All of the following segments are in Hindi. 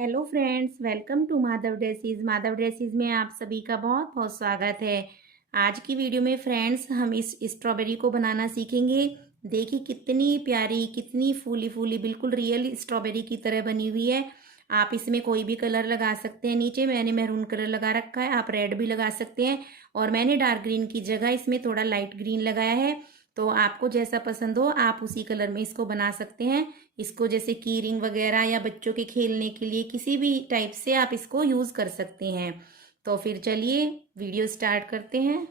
Hello friends, welcome to Madhav dresses. Madhav dresses में आप सभी का बहुत बहुत स्वागत है। आज की वीडियो में फ्रेंड्स हम इस स्ट्रॉबेरी को बनाना सीखेंगे। देखिए कितनी प्यारी, कितनी फूली फूली, बिल्कुल रियल स्ट्रॉबेरी की तरह बनी हुई है। आप इसमें कोई भी कलर लगा सकते हैं। नीचे मैंने मैरून कलर लगा रखा है, आप रेड भी लगा सकते हैं। और मैंने डार्क ग्रीन की जगह इसमें थोड़ा लाइट ग्रीन लगाया है। तो आपको जैसा पसंद हो आप उसी कलर में इसको बना सकते हैं। इसको जैसे की रिंग वगैरह या बच्चों के खेलने के लिए किसी भी टाइप से आप इसको यूज़ कर सकते हैं। तो फिर चलिए वीडियो स्टार्ट करते हैं।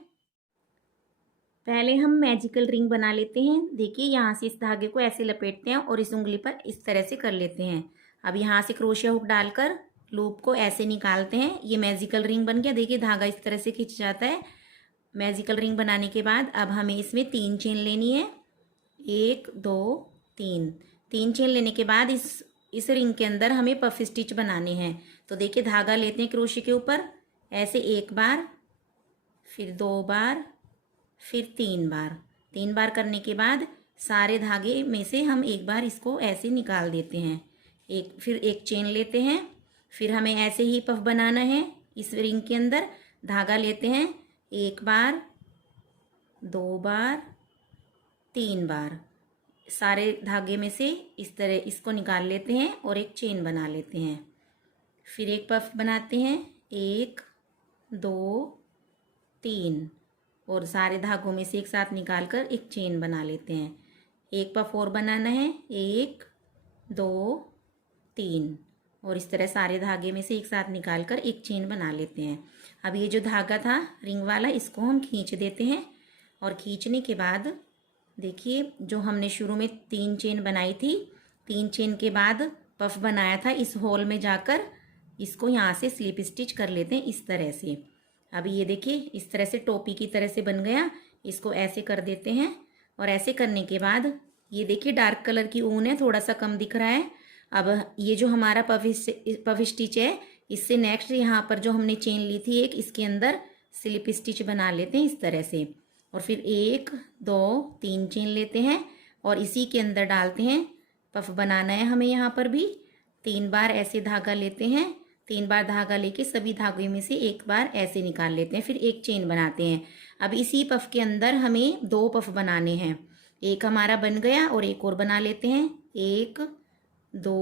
पहले हम मैजिकल रिंग बना लेते हैं। देखिए यहाँ से इस धागे को ऐसे लपेटते हैं और इस उंगली पर इस तरह से कर लेते हैं। अब यहाँ से क्रोशिया हुक डालकर लूप को ऐसे निकालते हैं। ये मैजिकल रिंग बन गया। देखिए धागा इस तरह से खिंच जाता है। मैजिकल रिंग बनाने के बाद अब हमें इसमें 3 चेन लेनी है। 1 2 3। 3 चेन लेने के बाद इस रिंग के अंदर हमें पफ स्टिच बनाने हैं। तो देखिए धागा लेते हैं क्रोशे के ऊपर ऐसे 1 बार, फिर 2 बार, फिर 3 बार। 3 बार करने के बाद सारे धागे में से हम एक बार इसको ऐसे निकाल देते हैं। फिर एक चेन लेते हैं। फिर हमें ऐसे ही पफ बनाना है। इस रिंग के अंदर धागा लेते हैं 1 बार, 2 बार, 3 बार। सारे धागे में से इस तरह इसको निकाल लेते हैं और एक चेन बना लेते हैं। फिर एक पफ बनाते हैं 1 2 3 और सारे धागों में से एक साथ निकाल कर एक चेन बना लेते हैं। एक पफ और बनाना है 1 2 3 और इस तरह सारे धागे में से एक साथ निकाल कर एक चेन बना लेते हैं। अब ये जो धागा था रिंग वाला इसको हम खींच देते हैं और खींचने के बाद देखिए जो हमने शुरू में 3 चेन बनाई थी, 3 चेन के बाद पफ बनाया था, इस होल में जाकर इसको यहाँ से स्लिप स्टिच कर लेते हैं इस तरह से। अब ये देखिए इस तरह से टोपी की तरह से बन गया। इसको ऐसे कर देते हैं और ऐसे करने के बाद ये देखिए डार्क कलर की ऊन है, थोड़ा सा कम दिख रहा है। अब ये जो हमारा पफ स्टिच है इससे नेक्स्ट यहाँ पर जो हमने चेन ली थी एक, इसके अंदर स्लिप स्टिच बना लेते हैं इस तरह से। और फिर 1 2 3 चेन लेते हैं और इसी के अंदर डालते हैं। पफ बनाना है हमें यहाँ पर भी 3 बार ऐसे धागा लेते हैं। 3 बार धागा लेके सभी धागे में से एक बार ऐसे निकाल लेते हैं, फिर एक चेन बनाते हैं। अब इसी पफ के अंदर हमें 2 पफ बनाने हैं। एक हमारा बन गया और एक और बना लेते हैं 1 2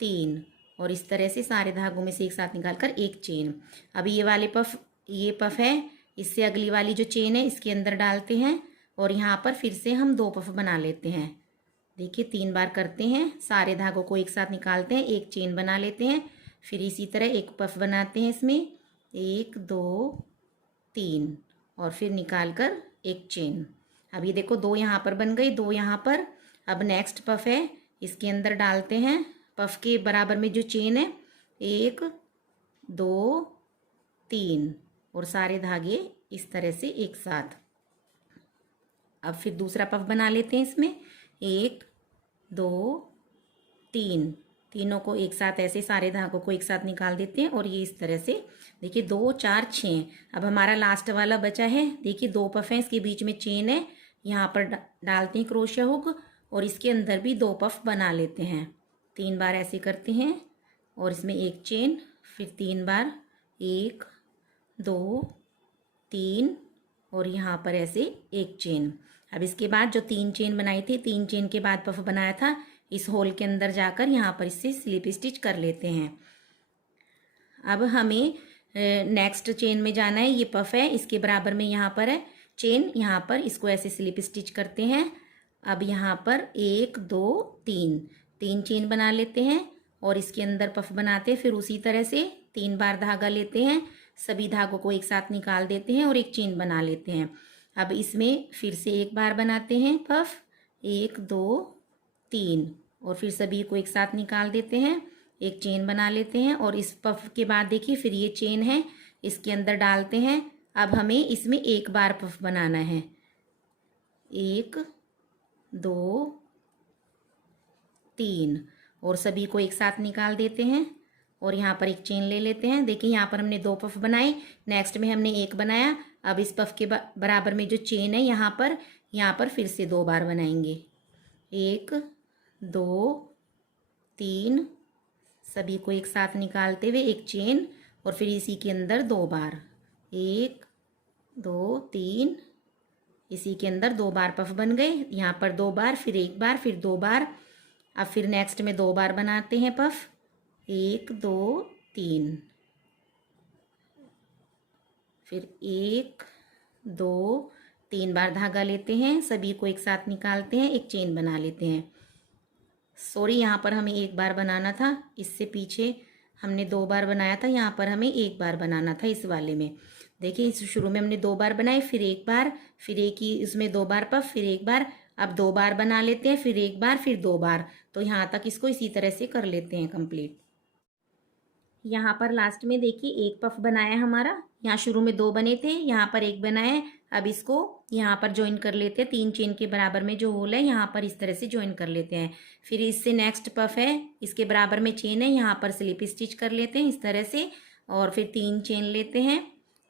3 और इस तरह से सारे धागों में से एक साथ निकाल कर एक चेन। अब ये पफ है, इससे अगली वाली जो चेन है इसके अंदर डालते हैं और यहाँ पर फिर से हम 2 पफ बना लेते हैं। देखिए 3 बार करते हैं, सारे धागों को एक साथ निकालते हैं, एक चेन बना लेते हैं। फिर इसी तरह एक पफ बनाते हैं इसमें 1 2 3 और फिर निकाल कर एक चेन। अब ये देखो 2 यहाँ पर बन गई, 2 यहाँ पर। अब नेक्स्ट पफ है, इसके अंदर डालते हैं। पफ के बराबर में जो चेन है 1 2 3 और सारे धागे इस तरह से एक साथ। अब फिर दूसरा पफ बना लेते हैं इसमें 1 2 3। तीनों को एक साथ ऐसे सारे धागों को एक साथ निकाल देते हैं और ये इस तरह से देखिए 2 4 6। अब हमारा लास्ट वाला बचा है। देखिए 2 पफ हैं, इसके बीच में चेन है, यहाँ पर डालते हैं क्रोशिया हुक और इसके अंदर भी 2 पफ बना लेते हैं। 3 बार ऐसे करते हैं और इसमें एक चेन, फिर 3 बार 1 2 3 और यहाँ पर ऐसे एक चेन। अब इसके बाद जो 3 चेन बनाई थी, 3 चेन के बाद पफ बनाया था, इस होल के अंदर जाकर यहाँ पर इससे स्लिप स्टिच कर लेते हैं। अब हमें नेक्स्ट चेन में जाना है। ये पफ है, इसके बराबर में यहाँ पर है चेन, यहाँ पर इसको ऐसे स्लिप स्टिच करते हैं। अब यहाँ पर 1 2 3 चेन बना लेते हैं और इसके अंदर पफ बनाते हैं। फिर उसी तरह से 3 बार धागा लेते हैं, सभी धागों को एक साथ निकाल देते हैं और एक चेन बना लेते हैं। अब इसमें फिर से एक बार बनाते हैं पफ 1 2 3 और फिर सभी को एक साथ निकाल देते हैं, एक चेन बना लेते हैं। और इस पफ के बाद देखिए फिर ये चेन है, इसके अंदर डालते हैं। अब हमें इसमें एक बार पफ बनाना है 1 2 3 और सभी को एक साथ निकाल देते हैं और यहाँ पर एक चेन ले लेते हैं। देखिए यहाँ पर हमने 2 पफ बनाए, नेक्स्ट में हमने एक बनाया। अब इस पफ के बराबर में जो चेन है यहाँ पर फिर से 2 बार बनाएंगे 1 2 3 सभी को एक साथ निकालते हुए एक चेन और फिर इसी के अंदर 2 बार, 1 2 3, इसी के अंदर 2 बार पफ बन गए। यहाँ पर 2 बार, फिर 1 बार, फिर 2 बार। अब फिर नेक्स्ट में 2 बार बनाते हैं पफ, 1 2 3, फिर 1 2 3 बार धागा लेते हैं, सभी को एक साथ निकालते हैं, एक चेन बना लेते हैं। सॉरी, यहाँ पर हमें 1 बार बनाना था, इससे पीछे हमने 2 बार बनाया था, यहाँ पर हमें 1 बार बनाना था इस वाले में। देखिए इस शुरू में हमने 2 बार बनाए, फिर 1 बार, फिर एक ही इसमें 2 बार पफ, फिर 1 बार। अब 2 बार बना लेते हैं, फिर 1 बार, फिर 2 बार। तो यहाँ तक इसको इसी तरह से कर लेते हैं कंप्लीट। यहाँ पर लास्ट में देखिए 1 पफ बनाया हमारा, यहाँ शुरू में 2 बने थे, यहाँ पर 1 बनाए। अब इसको यहाँ पर ज्वाइन कर लेते हैं, 3 चेन के बराबर में जो होल है यहाँ पर इस तरह से ज्वाइन कर लेते हैं। फिर इससे नेक्स्ट पफ है, इसके बराबर में चेन है, यहाँ पर स्लिप स्टिच कर लेते हैं इस तरह से। और फिर 3 चेन लेते हैं,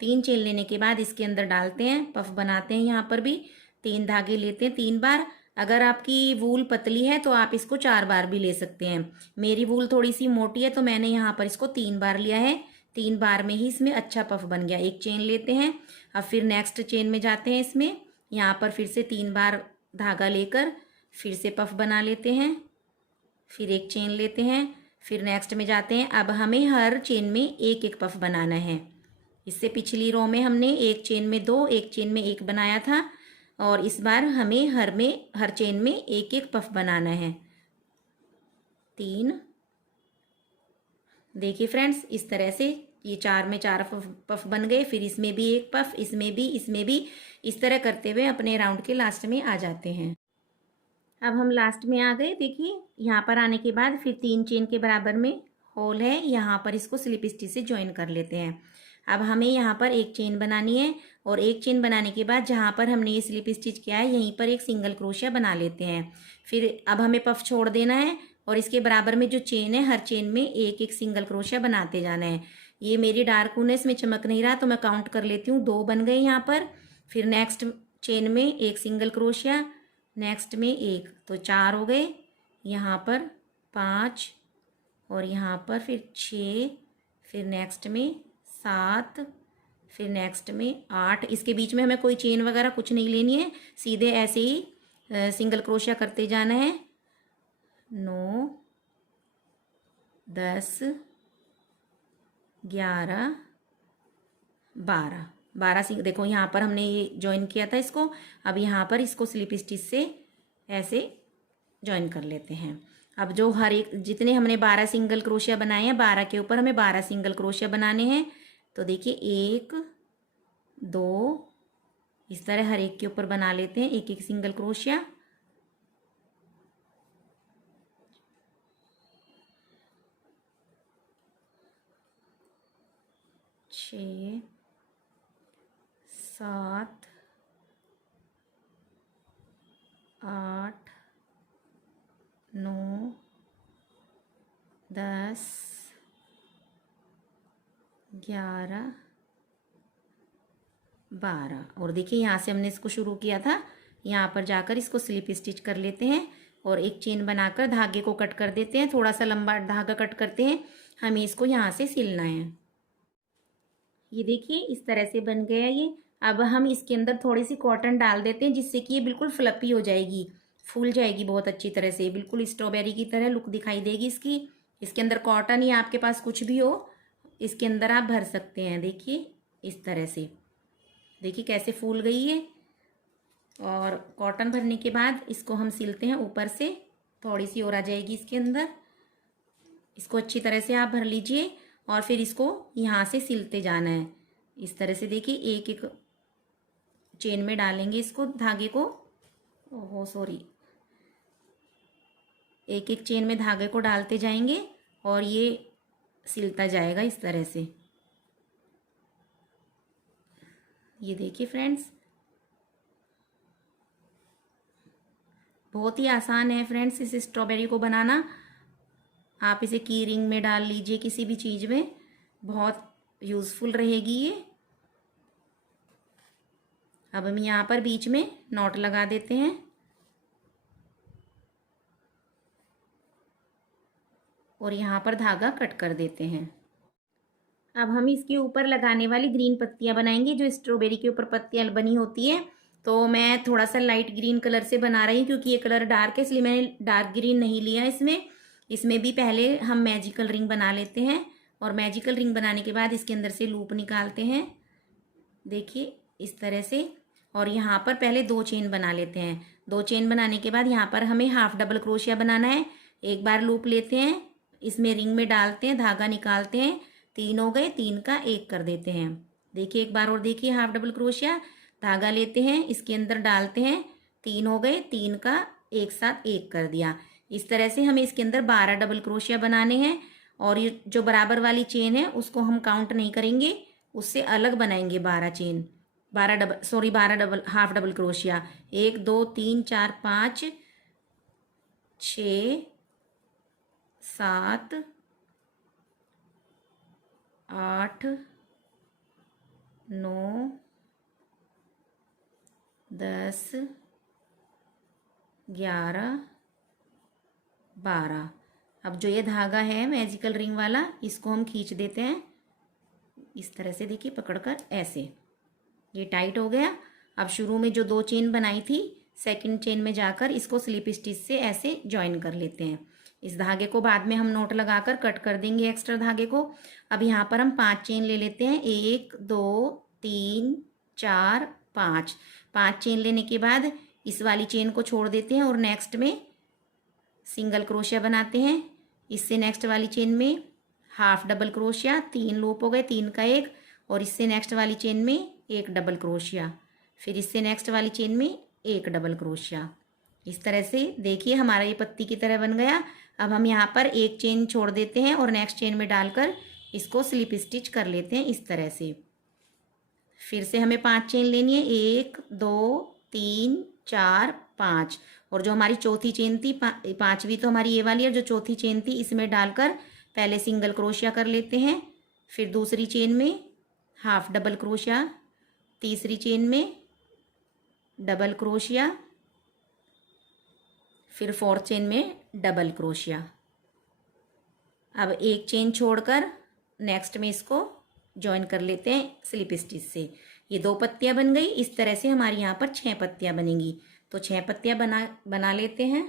3 चेन लेने के बाद इसके अंदर डालते हैं, पफ बनाते हैं। यहाँ पर भी 3 धागे लेते हैं 3 बार। अगर आपकी वूल पतली है तो आप इसको 4 बार भी ले सकते हैं। मेरी वूल थोड़ी सी मोटी है तो मैंने यहाँ पर इसको 3 बार लिया है। 3 बार में ही इसमें अच्छा पफ बन गया। एक चेन लेते हैं, अब फिर नेक्स्ट चेन में जाते हैं इसमें, यहाँ पर फिर से 3 बार धागा लेकर फिर से पफ बना लेते हैं, फिर एक चेन लेते हैं, फिर नेक्स्ट में जाते हैं। अब हमें हर चेन में एक एक पफ बनाना है। इससे पिछली रो में हमने एक चेन में 2, एक चेन में 1 बनाया था, और इस बार हमें हर चेन में एक एक पफ बनाना है। 3, देखिए फ्रेंड्स इस तरह से ये 4 में 4 पफ बन गए। फिर इसमें भी 1 पफ, इसमें भी, इस तरह करते हुए अपने राउंड के लास्ट में आ जाते हैं। अब हम लास्ट में आ गए। देखिए यहाँ पर आने के बाद फिर 3 चेन के बराबर में होल है, यहाँ पर इसको स्लिप स्टिच से ज्वाइन कर लेते हैं। अब हमें यहाँ पर एक चेन बनानी है, और एक चेन बनाने के बाद जहाँ पर हमने ये स्लिप स्टिच किया है यहीं पर एक सिंगल क्रोशिया बना लेते हैं। फिर अब हमें पफ छोड़ देना है, और इसके बराबर में जो चेन है हर चेन में एक एक सिंगल क्रोशिया बनाते जाना है। ये मेरी डार्क ऊन है, इसमें चमक नहीं रहा तो मैं काउंट कर लेती हूँ। 2 बन गए यहाँ पर। फिर नेक्स्ट चेन में एक सिंगल क्रोशिया, नेक्स्ट में 1, तो 4 हो गए। यहाँ पर 5, और यहाँ पर फिर 6, फिर नेक्स्ट में 7, फिर नेक्स्ट में 8। इसके बीच में हमें कोई चेन वगैरह कुछ नहीं लेनी है, सीधे ऐसे ही सिंगल क्रोशिया करते जाना है। 9 10 11 12 देखो यहाँ पर हमने ये ज्वाइन किया था इसको। अब यहाँ पर इसको स्लिप स्टिच से ऐसे ज्वाइन कर लेते हैं। अब जो हर एक जितने हमने 12 सिंगल क्रोशिया बनाए हैं, 12 के ऊपर हमें 12 सिंगल क्रोशिया बनाने हैं। तो देखिए 1 2, इस तरह हर एक के ऊपर बना लेते हैं एक एक सिंगल क्रोशिया। 6 7 8 9 10 11 12। और देखिए यहाँ से हमने इसको शुरू किया था, यहाँ पर जाकर इसको स्लिप स्टिच कर लेते हैं, और एक चेन बनाकर धागे को कट कर देते हैं। थोड़ा सा लंबा धागा कट करते हैं, हमें इसको यहाँ से सिलना है। ये देखिए इस तरह से बन गया ये। अब हम इसके अंदर थोड़ी सी कॉटन डाल देते हैं, जिससे कि ये बिल्कुल फ्लपी हो जाएगी, फूल जाएगी बहुत अच्छी तरह से, बिल्कुल स्ट्रॉबेरी की तरह लुक दिखाई देगी इसकी। इसके अंदर कॉटन या आपके पास कुछ भी हो, इसके अंदर आप भर सकते हैं। देखिए इस तरह से, देखिए कैसे फूल गई है। और कॉटन भरने के बाद इसको हम सिलते हैं ऊपर से, थोड़ी सी और आ जाएगी इसके अंदर। इसको अच्छी तरह से आप भर लीजिए, और फिर इसको यहाँ से सिलते जाना है इस तरह से। देखिए एक एक चेन में डालेंगे इसको धागे को, ओहो सॉरी, एक एक चेन में धागे को डालते जाएंगे और ये सिलता जाएगा इस तरह से। ये देखिए फ्रेंड्स, बहुत ही आसान है फ्रेंड्स इस स्ट्रॉबेरी को बनाना। आप इसे की रिंग में डाल लीजिए, किसी भी चीज़ में, बहुत यूज़फुल रहेगी ये। अब हम यहाँ पर बीच में नॉट लगा देते हैं, और यहाँ पर धागा कट कर देते हैं। अब हम इसके ऊपर लगाने वाली ग्रीन पत्तियाँ बनाएंगे, जो स्ट्रॉबेरी के ऊपर पत्तियाँ बनी होती है। तो मैं थोड़ा सा लाइट ग्रीन कलर से बना रही हूँ, क्योंकि ये कलर डार्क है, इसलिए मैंने डार्क ग्रीन नहीं लिया इसमें भी पहले हम मैजिकल रिंग बना लेते हैं। और मैजिकल रिंग बनाने के बाद इसके अंदर से लूप निकालते हैं, देखिए इस तरह से। और यहाँ पर पहले 2 चेन बना लेते हैं। 2 चेन बनाने के बाद यहाँ पर हमें हाफ डबल क्रोशिया बनाना है। एक बार लूप लेते हैं, इसमें रिंग में डालते हैं, धागा निकालते हैं, 3 हो गए, 3 का 1 कर देते हैं। देखिए एक बार और देखिए, हाफ डबल क्रोशिया, धागा लेते हैं, इसके अंदर डालते हैं, 3 हो गए, 3 का एक साथ 1 कर दिया। इस तरह से हमें इसके अंदर 12 डबल क्रोशिया बनाने हैं। और ये जो बराबर वाली चेन है उसको हम काउंट नहीं करेंगे, उससे अलग बनाएंगे 12 chain, 12 double half double crochet. 1 2 3 4 5 6 7 8 9 10 11 12। अब जो ये धागा है मैजिकल रिंग वाला, इसको हम खींच देते हैं इस तरह से, देखिए पकड़कर ऐसे, ये टाइट हो गया। अब शुरू में जो 2 चेन बनाई थी, सेकंड चेन में जाकर इसको स्लिप स्टिच से ऐसे ज्वाइन कर लेते हैं। इस धागे को बाद में हम नोट लगाकर कट कर देंगे एक्स्ट्रा धागे को। अब यहाँ पर हम 5 चेन ले लेते हैं, 1 2 3 4 5। 5 चेन लेने के बाद इस वाली चेन को छोड़ देते हैं और नेक्स्ट में सिंगल क्रोशिया बनाते हैं। इससे नेक्स्ट वाली चेन में हाफ डबल क्रोशिया, 3 लूप हो गए, 3 का 1। और इससे नेक्स्ट वाली चेन में 1 डबल क्रोशिया, फिर इससे नेक्स्ट वाली चेन में 1 डबल क्रोशिया। इस तरह से देखिए हमारा ये पत्ती की तरह बन गया। अब हम यहाँ पर 1 चेन छोड़ देते हैं और नेक्स्ट चेन में डालकर इसको स्लिप स्टिच कर लेते हैं इस तरह से। फिर से हमें 5 चेन लेनी है, 1 2 3 4 5। और जो हमारी चौथी चेन थी, 5वीं तो हमारी ये वाली है, जो चौथी चेन थी इसमें डालकर पहले सिंगल क्रोशिया कर लेते हैं, फिर दूसरी चेन में हाफ डबल क्रोशिया, तीसरी चेन में डबल क्रोशिया, फिर 4th चेन में डबल क्रोशिया। अब 1 चेन छोड़कर नेक्स्ट में इसको ज्वाइन कर लेते हैं स्लिप स्टिच से। ये 2 पत्तियां बन गई। इस तरह से हमारी यहाँ पर 6 पत्तियां बनेंगी। तो 6 पत्तियां बना लेते हैं।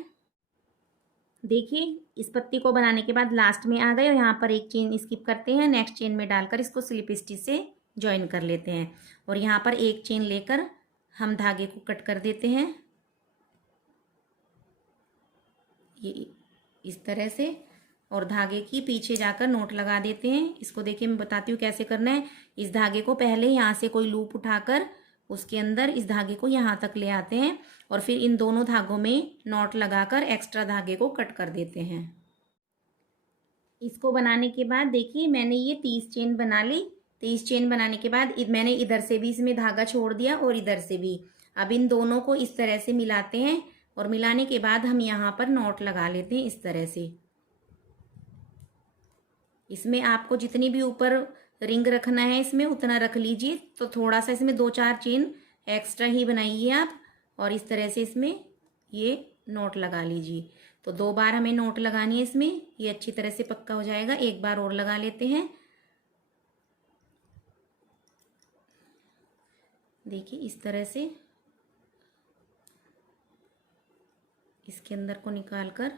देखिए इस पत्ती को बनाने के बाद लास्ट में आ गए और यहाँ पर 1 चेन स्किप करते हैं, नेक्स्ट चेन में डालकर इसको स्लिप स्टिच से ज्वाइन कर लेते हैं। और यहाँ पर 1 चेन लेकर हम धागे को कट कर देते हैं, ये इस तरह से। और धागे की पीछे जाकर नोट लगा देते हैं। इसको देखिए मैं बताती हूँ कैसे करना है। इस धागे को पहले यहाँ से कोई लूप उठाकर उसके अंदर इस धागे को यहाँ तक ले आते हैं और फिर इन दोनों धागों में नॉट लगाकर एक्स्ट्रा धागे को कट कर देते हैं। इसको बनाने के बाद देखिए मैंने ये 30 चेन बना ली। 30 चेन बनाने के बाद मैंने इधर से भी इसमें धागा छोड़ दिया और इधर से भी। अब इन दोनों को इस तरह से मिलाते हैं और मिलाने के बाद हम यहाँ पर नॉट लगा लेते हैं इस तरह से। इसमें आपको जितनी भी ऊपर रिंग रखना है इसमें उतना रख लीजिए। तो थोड़ा सा इसमें 2-4 चेन एक्स्ट्रा ही बनाइए आप और इस तरह से इसमें ये नोट लगा लीजिए। तो 2 बार हमें नोट लगानी है इसमें, ये अच्छी तरह से पक्का हो जाएगा। 1 बार और लगा लेते हैं। देखिए इस तरह से इसके अंदर को निकालकर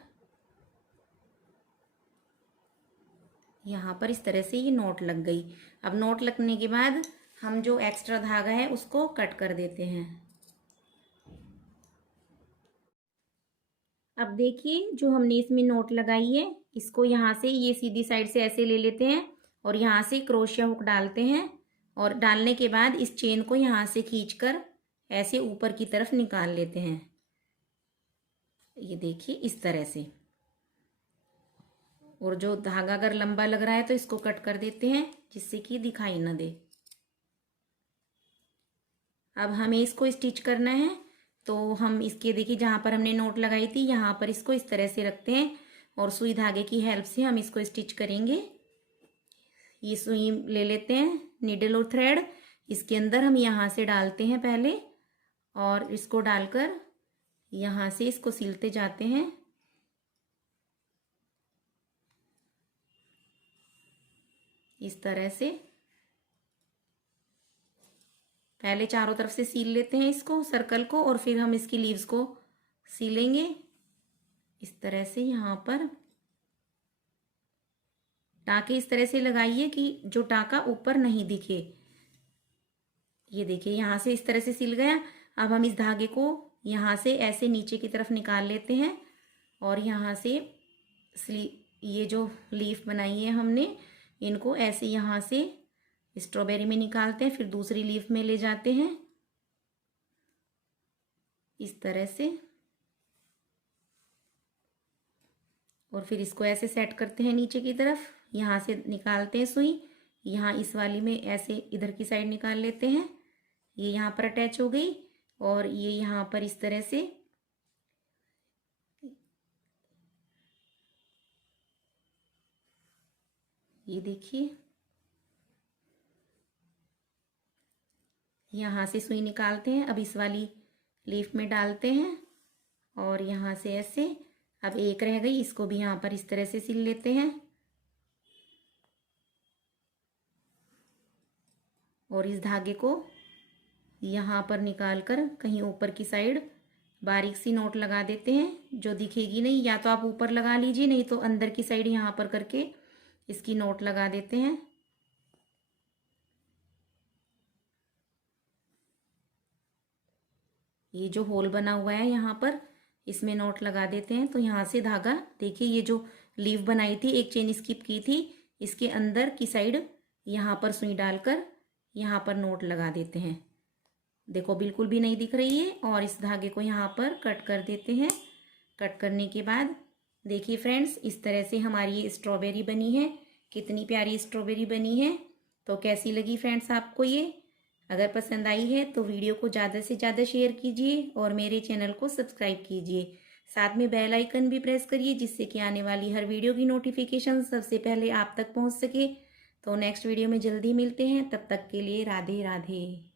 यहाँ पर इस तरह से ये नोट लग गई। अब नोट लगने के बाद हम जो एक्स्ट्रा धागा है उसको कट कर देते हैं। अब देखिए जो हमने इसमें नोट लगाई है इसको यहाँ से ये सीधी साइड से ऐसे ले लेते हैं और यहाँ से क्रोशिया हुक डालते हैं और डालने के बाद इस चेन को यहाँ से खींचकर ऐसे ऊपर की तरफ निकाल लेते हैं। ये देखिए इस तरह से। और जो धागा अगर लंबा लग रहा है तो इसको कट कर देते हैं जिससे कि दिखाई ना दे। अब हमें इसको स्टिच करना है तो हम इसके देखिए जहाँ पर हमने नोट लगाई थी यहाँ पर इसको इस तरह से रखते हैं और सुई धागे की हेल्प से हम इसको स्टिच करेंगे। ये सुई ले लेते हैं, नीडल और थ्रेड, इसके अंदर हम यहाँ से डालते हैं पहले और इसको डालकर यहाँ से इसको सिलते जाते हैं। इस तरह से पहले चारों तरफ से सील लेते हैं इसको, सर्कल को, और फिर हम इसकी लीव्स को सीलेंगे इस तरह से। यहाँ पर टाँके इस तरह से लगाइए कि जो टाँका ऊपर नहीं दिखे। ये देखिए यहाँ से इस तरह से सिल गया। अब हम इस धागे को यहाँ से ऐसे नीचे की तरफ निकाल लेते हैं और यहाँ से ये जो लीफ बनाई है हमने, इनको ऐसे यहाँ से स्ट्रॉबेरी में निकालते हैं, फिर दूसरी लीफ में ले जाते हैं इस तरह से, और फिर इसको ऐसे सेट करते हैं नीचे की तरफ। यहाँ से निकालते हैं सुई, यहाँ इस वाली में ऐसे इधर की साइड निकाल लेते हैं। ये यहाँ पर अटैच हो गई और ये यहाँ पर इस तरह से ये देखिए यहाँ से सुई निकालते हैं। अब इस वाली लीफ में डालते हैं और यहाँ से ऐसे, अब एक रह गई, इसको भी यहाँ पर इस तरह से सिल लेते हैं और इस धागे को यहाँ पर निकाल कर कहीं ऊपर की साइड बारीक सी नोट लगा देते हैं, जो दिखेगी नहीं। या तो आप ऊपर लगा लीजिए, नहीं तो अंदर की साइड यहाँ पर करके इसकी नोट लगा देते हैं। ये जो होल बना हुआ है यहाँ पर, इसमें नोट लगा देते हैं। तो यहाँ से धागा देखिए, ये जो लीव बनाई थी, एक चेन स्किप की थी, इसके अंदर की साइड यहाँ पर सुई डालकर यहाँ पर नोट लगा देते हैं। देखो बिल्कुल भी नहीं दिख रही है। और इस धागे को यहाँ पर कट कर देते हैं। कट करने के बाद देखिए फ्रेंड्स, इस तरह से हमारी ये स्ट्रॉबेरी बनी है। कितनी प्यारी स्ट्रॉबेरी बनी है। तो कैसी लगी फ्रेंड्स आपको ये? अगर पसंद आई है तो वीडियो को ज़्यादा से ज़्यादा शेयर कीजिए और मेरे चैनल को सब्सक्राइब कीजिए। साथ में बेल आइकन भी प्रेस करिए, जिससे कि आने वाली हर वीडियो की नोटिफिकेशन सबसे पहले आप तक पहुंच सके। तो नेक्स्ट वीडियो में जल्दी मिलते हैं, तब तक के लिए राधे राधे।